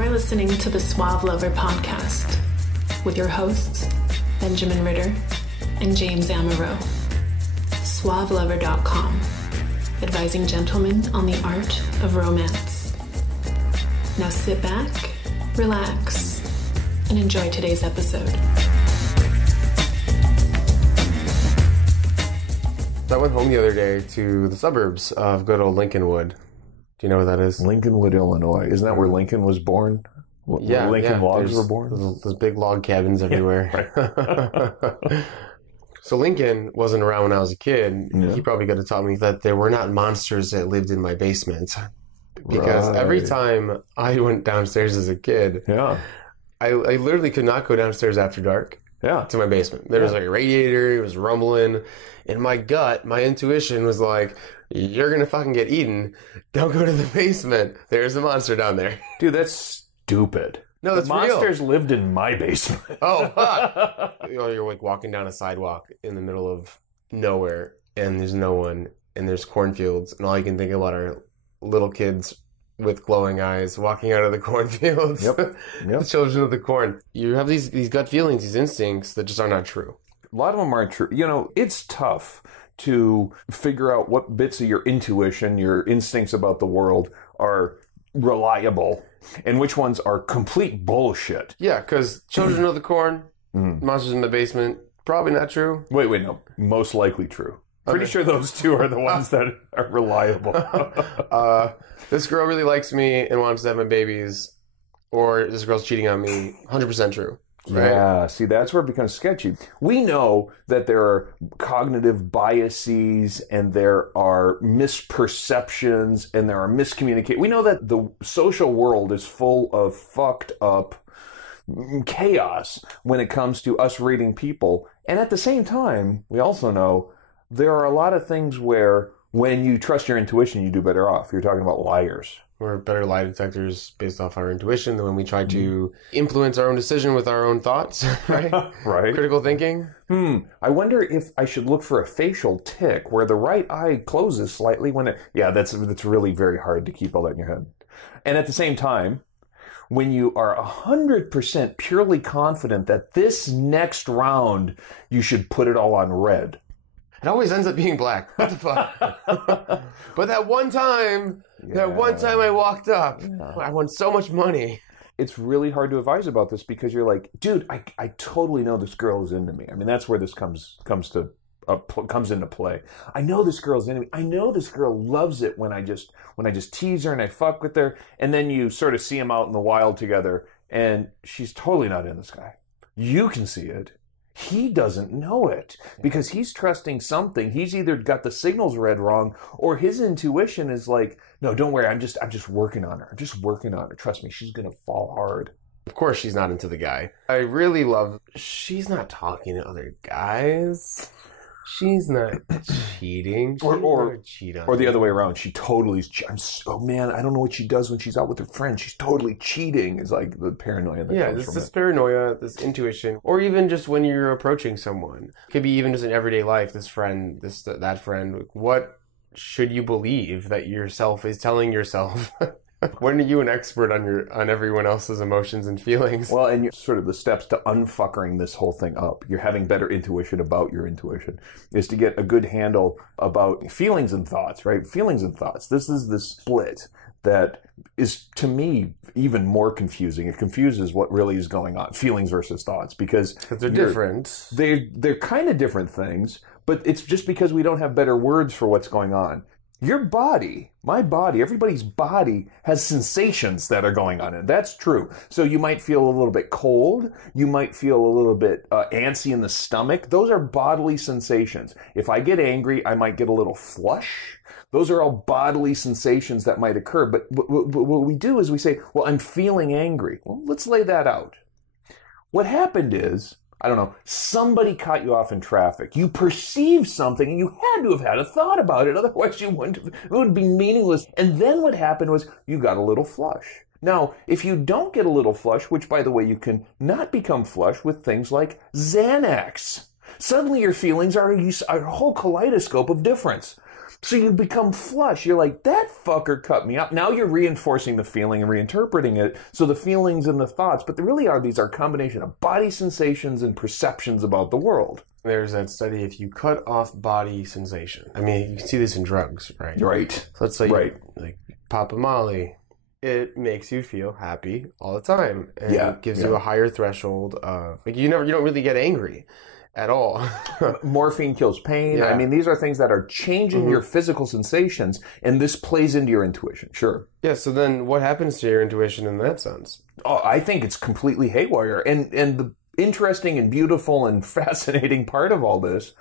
You're listening to the Suave Lover podcast with your hosts, Benjamin Ritter and James Amaro. SuaveLover.com, advising gentlemen on the art of romance. Now sit back, relax, and enjoy today's episode. So I went home the other day to the suburbs of good old Lincolnwood. Do you know where that is? Lincolnwood, Illinois. Isn't that where Lincoln was born? Yeah. Where Lincoln logs There's were born? Those big log cabins everywhere. So Lincoln wasn't around when I was a kid. Yeah. He probably could have taught me that there were not monsters that lived in my basement. Because every time I went downstairs as a kid, I literally could not go downstairs after dark to my basement. There was like a radiator, it was rumbling. In my gut, my intuition was like, you're going to fucking get eaten. Don't go to the basement. There's a monster down there. Dude, that's stupid. No, that's real. Monsters lived in my basement. Oh, fuck. You're like walking down a sidewalk in the middle of nowhere, and there's no one, and there's cornfields, and all you can think about are little kids with glowing eyes walking out of the cornfields. Yep. The children of the corn. You have these gut feelings, these instincts that just are not true. A lot of them aren't true. You know, it's tough to figure out what bits of your intuition, your instincts about the world are reliable and which ones are complete bullshit. Yeah, because children of the corn, monsters in the basement, probably not true. Wait, no. Most likely true. Pretty sure those two are the ones that are reliable. This girl really likes me and wants to have my babies, or this girl's cheating on me, 100% true. Right? Yeah, see, that's where it becomes sketchy. We know that there are cognitive biases and there are misperceptions and there are miscommunications. We know that the social world is full of fucked up chaos when it comes to us reading people. And at the same time, we also know there are a lot of things where when you trust your intuition, you do better off. You're talking about liars. We're better lie detectors based off our intuition than when we try to influence our own decision with our own thoughts, right? Right. Critical thinking. I wonder if I should look for a facial tic where the right eye closes slightly when it... Yeah, that's really very hard to keep all that in your head. And at the same time, when you are 100% purely confident that this next round, you should put it all on red. It always ends up being black. What the fuck? But that one time I walked up, I won so much money. It's really hard to advise about this because you're like, dude, I totally know this girl is into me. I mean, that's where this comes into play. I know this girl's into me. I know this girl loves it when I just tease her and I fuck with her. And then you sort of see them out in the wild together, and she's totally not in this guy. You can see it. He doesn't know it because he's trusting something. He's either got the signals read wrong or his intuition is like, no, don't worry. I'm just working on her. I'm just working on her. Trust me, she's going to fall hard. Of course she's not into the guy. I really love, she's not talking to other guys. She's not cheating. Or the other way around. She totally is. Oh man, I don't know what she does when she's out with her friends. She's totally cheating. Is like the paranoia. This paranoia, this intuition, or even just when you're approaching someone. It could be even just in everyday life. This friend, that friend. What should you believe that yourself is telling yourself? When are you an expert on everyone else's emotions and feelings? Well, and sort of the steps to unfuckering this whole thing up, you're having better intuition about your intuition, is to get a good handle about feelings and thoughts, right? Feelings and thoughts. This is the split that is, to me, even more confusing. It confuses what really is going on, feelings versus thoughts, because they're different. They're kind of different things, but it's just because we don't have better words for what's going on. Your body, my body, everybody's body has sensations that are going on. And that's true. So you might feel a little bit cold. You might feel a little bit antsy in the stomach. Those are bodily sensations. If I get angry, I might get a little flush. Those are all bodily sensations that might occur. But what we do is we say, well, I'm feeling angry. Well, let's lay that out. What happened is, I don't know, somebody cut you off in traffic. You perceived something and you had to have had a thought about it. Otherwise, it would be meaningless. And then what happened was you got a little flush. Now, if you don't get a little flush, which, by the way, you can not become flush with things like Xanax. Suddenly your feelings are a whole kaleidoscope of difference. So you become flush. You're like, that fucker cut me up. Now you're reinforcing the feeling and reinterpreting it. So the feelings and the thoughts, but these are a combination of body sensations and perceptions about the world. There's that study, if you cut off body sensation. I mean, you can see this in drugs, right? Right. So let's say you pop a Molly. It makes you feel happy all the time. And it gives you a higher threshold of, you don't really get angry at all. Morphine kills pain. Yeah. I mean, these are things that are changing your physical sensations, and this plays into your intuition. Sure. Yeah, so then what happens to your intuition in that sense? Oh, I think it's completely haywire. And the interesting and beautiful and fascinating part of all this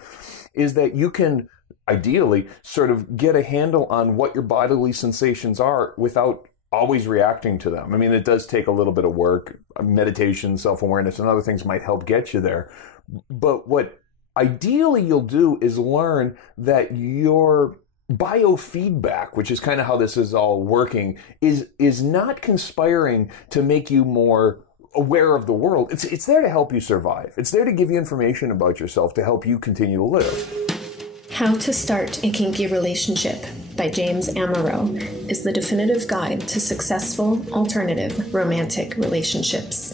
is that you can ideally sort of get a handle on what your bodily sensations are without always reacting to them. I mean, it does take a little bit of work. Meditation, self-awareness, and other things might help get you there. But what ideally you'll do is learn that your biofeedback, which is kind of how this is all working, is not conspiring to make you more aware of the world. It's there to help you survive. It's there to give you information about yourself to help you continue to live. How to Start a Kinky Relationship by James Amaro is the definitive guide to successful alternative romantic relationships.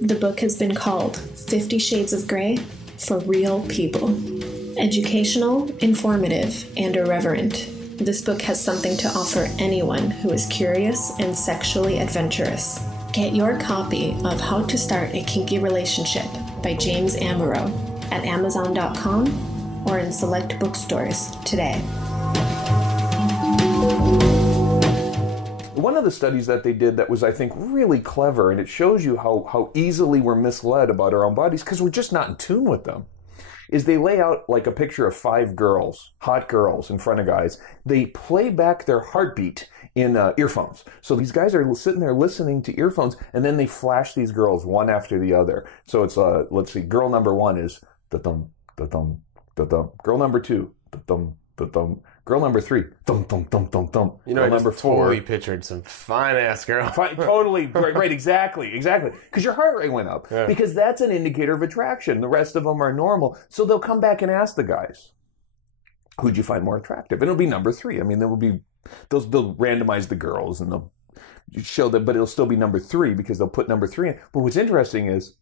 The book has been called 50 Shades of Grey for Real People. Educational, informative, and irreverent, this book has something to offer anyone who is curious and sexually adventurous. Get your copy of How to Start a Kinky Relationship by James Amaro at Amazon.com or in select bookstores today. One of the studies that they did that was, I think, really clever, and it shows you how easily we're misled about our own bodies because we're just not in tune with them, is they lay out like a picture of 5 girls, hot girls in front of guys. They play back their heartbeat in earphones. So these guys are sitting there listening to earphones, and then they flash these girls one after the other. So it's, let's see, girl number 1 is da-dum, da-dum, da-dum. Girl number 2, da-dum, da-dum. Girl number 3, thump, thump, thump, thump, thump. You know, girl I just totally pictured some fine-ass girl. Totally, right, exactly. Because your heart rate went up. Yeah. Because that's an indicator of attraction. The rest of them are normal. So they'll come back and ask the guys, who'd you find more attractive? And it'll be number 3. I mean, they'll randomize the girls and they'll show them, but it'll still be number 3 because they'll put number 3 in. But what's interesting is,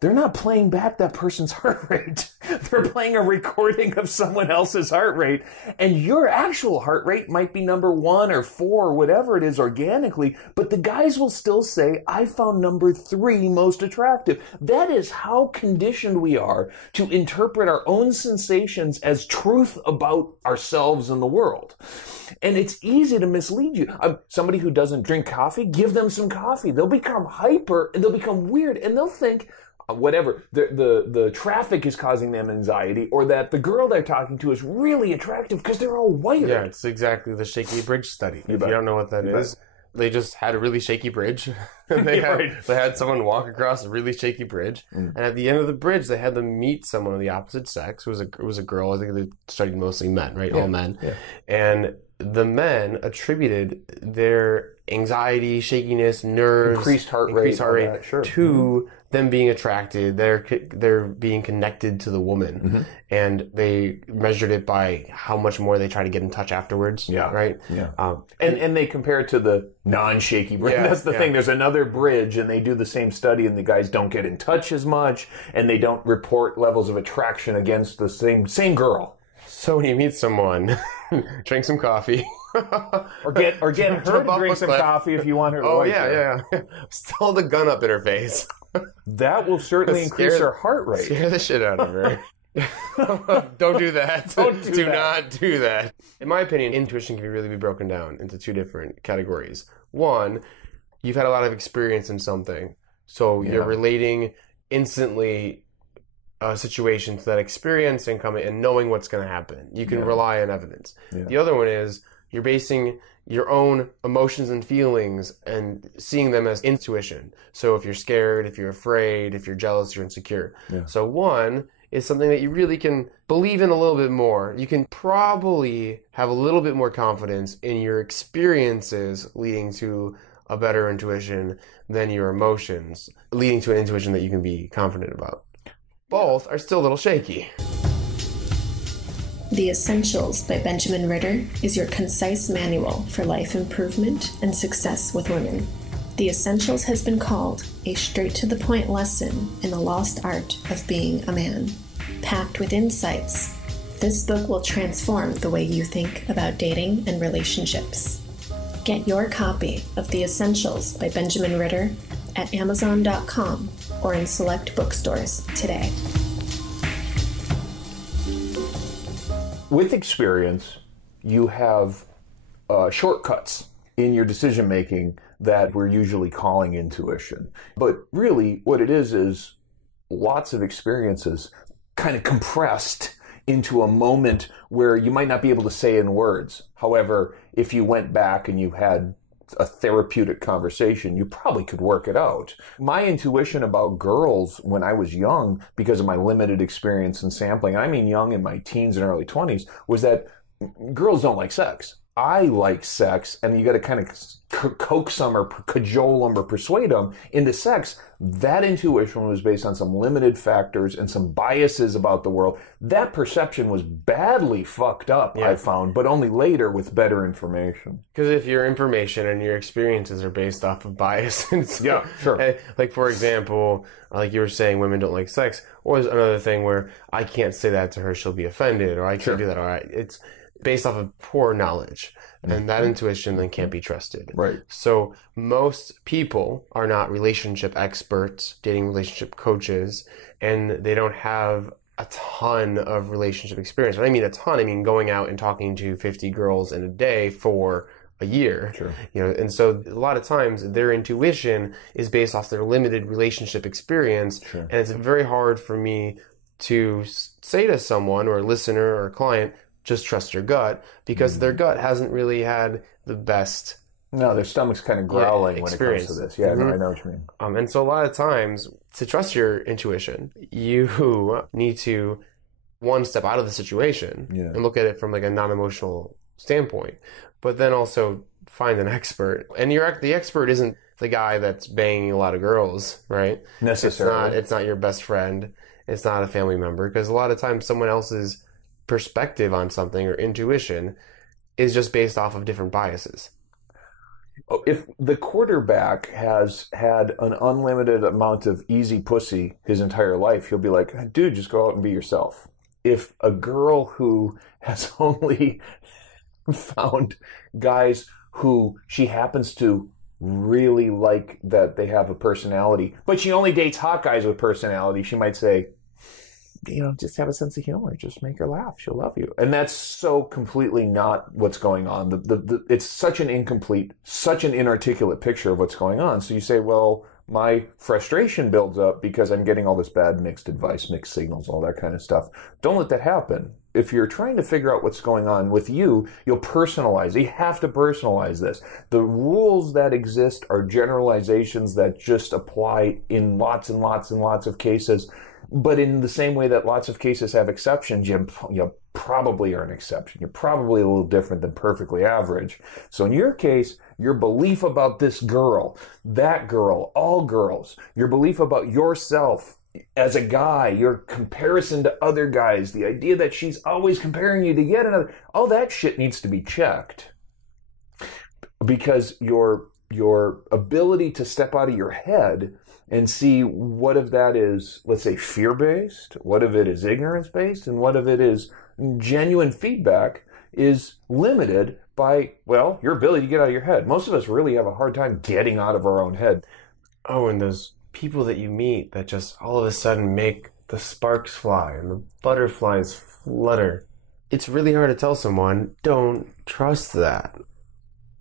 they're not playing back that person's heart rate. They're playing a recording of someone else's heart rate. And your actual heart rate might be number 1 or 4 or whatever it is organically, but the guys will still say, I found number 3 most attractive. That is how conditioned we are to interpret our own sensations as truth about ourselves and the world. And it's easy to mislead you. Somebody who doesn't drink coffee, give them some coffee. They'll become hyper and they'll become weird and they'll think, whatever, the traffic is causing them anxiety, or that the girl they're talking to is really attractive because they're all wired. Yeah, it's exactly the shaky bridge study. If you don't know what that is, they just had a really shaky bridge. They had someone walk across a really shaky bridge, and at the end of the bridge, they had them meet someone of the opposite sex. It was a girl. I think they studied mostly men, right? Yeah. All men. Yeah. And the men attributed their anxiety, shakiness, nerves, increased heart rate to them being attracted. They're being connected to the woman, and they measured it by how much more they try to get in touch afterwards. Yeah, right. Yeah, and they compare it to the non-shaky bridge. Yeah, that's the thing. There's another bridge, and they do the same study, and the guys don't get in touch as much, and they don't report levels of attraction against the same girl. So when you meet someone, drink some coffee. or get her to drink some coffee if you want her to like yeah. Still the gun up in her face. That will certainly increase her heart rate. Scare the shit out of her. Don't do that. Do not do that. In my opinion, intuition can really be broken down into 2 different categories. One, you've had a lot of experience in something, so you're relating instantly a situation to that experience and knowing what's going to happen. You can rely on evidence. Yeah. The other one is you're basing your own emotions and feelings and seeing them as intuition. So if you're scared, if you're afraid, if you're jealous, you're insecure. Yeah. So one is something that you really can believe in a little bit more. You can probably have a little bit more confidence in your experiences leading to a better intuition than your emotions leading to an intuition that you can be confident about. Both are still a little shaky. The Essentials by Benjamin Ritter is your concise manual for life improvement and success with women. The Essentials has been called a straight-to-the-point lesson in the lost art of being a man. Packed with insights, this book will transform the way you think about dating and relationships. Get your copy of The Essentials by Benjamin Ritter at Amazon.com or in select bookstores today. With experience, you have shortcuts in your decision making that we're usually calling intuition. But really, what it is lots of experiences kind of compressed into a moment where you might not be able to say in words. However, if you went back and you had a therapeutic conversation, you probably could work it out. My intuition about girls when I was young, because of my limited experience in sampling, I mean young in my teens and early 20s, was that girls don't like sex. I like sex, and you got to kind of coax them or cajole them or persuade them into sex. That intuition was based on some limited factors and some biases about the world. That perception was badly fucked up, I found, but only later with better information. Because if your information and your experiences are based off of biases, yeah, sure. Like for example, like you were saying, women don't like sex, or there's another thing where I can't say that to her; she'll be offended, or I can't do that. Or it's based off of poor knowledge, and that intuition then can't be trusted. Right. So most people are not relationship experts, dating relationship coaches, and they don't have a ton of relationship experience. When I mean a ton, I mean going out and talking to 50 girls in a day for a year. Sure. You know, and so a lot of times their intuition is based off their limited relationship experience, and it's very hard for me to say to someone or a listener or a client, just trust your gut, because their gut hasn't really had the best. No, their stomach's kind of growling when it comes to this. Yeah, I know what you mean. And so a lot of times, to trust your intuition, you need to one step out of the situation and look at it from like a non-emotional standpoint, but then also find an expert. And the expert isn't the guy that's banging a lot of girls, right? Necessarily. It's not your best friend. It's not a family member, because a lot of times someone else's perspective on something or intuition is just based off of different biases. If the quarterback has had an unlimited amount of easy pussy his entire life, he'll be like, dude, just go out and be yourself. If a girl who has only found guys who she happens to really like, that they have a personality, but she only dates hot guys with personality, she might say, you know, just have a sense of humor. Just make her laugh. She'll love you. And that's so completely not what's going on. It's such an incomplete, such an inarticulate picture of what's going on. So you say, well, my frustration builds up because I'm getting all this bad mixed advice, mixed signals, all that kind of stuff. Don't let that happen. If you're trying to figure out what's going on with you, you'll personalize. You have to personalize this. The rules that exist are generalizations that just apply in lots and lots and lots of cases. But in the same way that lots of cases have exceptions, you probably are an exception. You're probably a little different than perfectly average. So in your case, your belief about this girl, that girl, all girls, your belief about yourself as a guy, your comparison to other guys, the idea that she's always comparing you to yet another, all that shit needs to be checked. Because your ability to step out of your head and see what of that is, let's say, fear-based, what of it is ignorance-based, and what of it is genuine feedback is limited by, well, your ability to get out of your head. Most of us really have a hard time getting out of our own head. Oh, and those people that you meet that just all of a sudden make the sparks fly and the butterflies flutter. It's really hard to tell someone, don't trust that.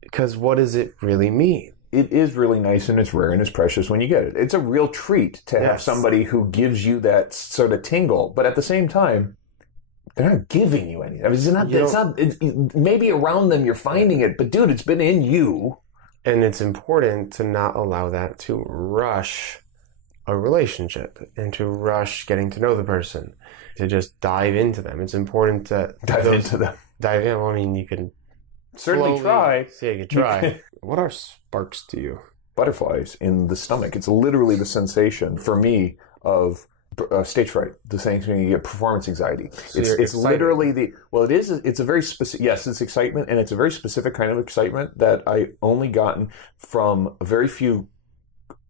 Because what does it really mean? It is really nice, and it's rare, and it's precious when you get it. It's a real treat to have somebody who gives you that sort of tingle, but at the same time, they're not giving you anything. I mean, it's maybe around them you're finding it, but dude, it's been in you. And it's important to not allow that to rush a relationship and to rush getting to know the person, to just dive into them. It's important to dive into them. Dive in. Well, I mean, you can certainly try. Yeah, you can try. What are sparks to you? Butterflies in the stomach. It's literally the sensation for me of Stage fright, the same thing you get performance anxiety. So it's literally it's a very specific, yes, it's excitement, and it's a very specific kind of excitement that I only gotten from very few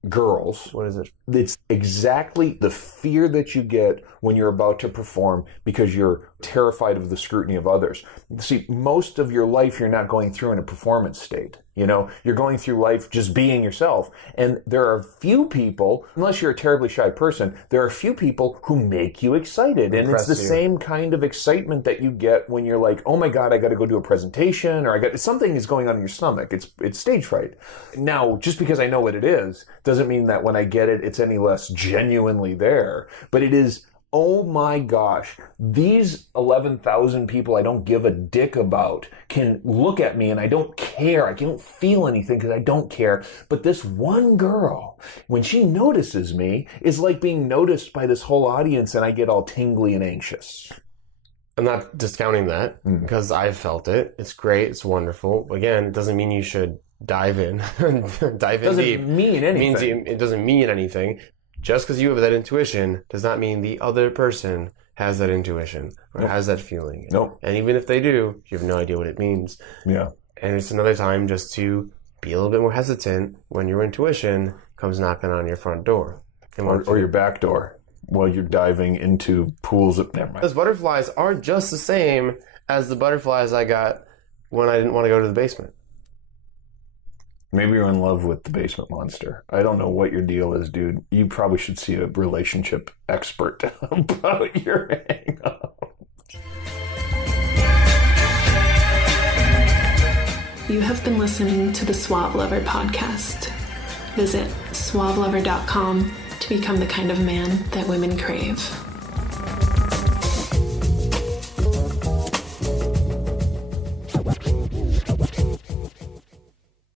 girls. What is it? It's exactly the fear that you get when you're about to perform because you're terrified of the scrutiny of others. See, most of your life you're not going through in a performance state. You're going through life just being yourself. And there are few people, unless you're a terribly shy person, there are few people who make you excited. And it's the same kind of excitement that you get when you're like, oh my God, I got to go do a presentation, or something is going on in your stomach. It's stage fright. Now, just because I know what it is, doesn't mean that when I get it, it's any less genuinely there. But it is, oh my gosh, these 11,000 people I don't give a dick about can look at me and I don't care. I don't feel anything because I don't care. But this one girl, when she notices me, is like being noticed by this whole audience, and I get all tingly and anxious. I'm not discounting that because I've felt it. It's great. It's wonderful. Again, it doesn't mean you should dive in. Dive in deep. Doesn't mean anything. It doesn't mean anything. Just because you have that intuition does not mean the other person has that intuition or has that feeling. Nope. And even if they do, you have no idea what it means. Yeah. And it's another time just to be a little bit more hesitant when your intuition comes knocking on your front door. Or your back door while you're diving into pools of... Never mind. Those butterflies are just the same as the butterflies I got when I didn't want to go to the basement. Maybe you're in love with the basement monster. I don't know what your deal is, dude. You probably should see a relationship expert about your hang-up. You have been listening to the Suave Lover podcast. Visit suavelover.com to become the kind of man that women crave.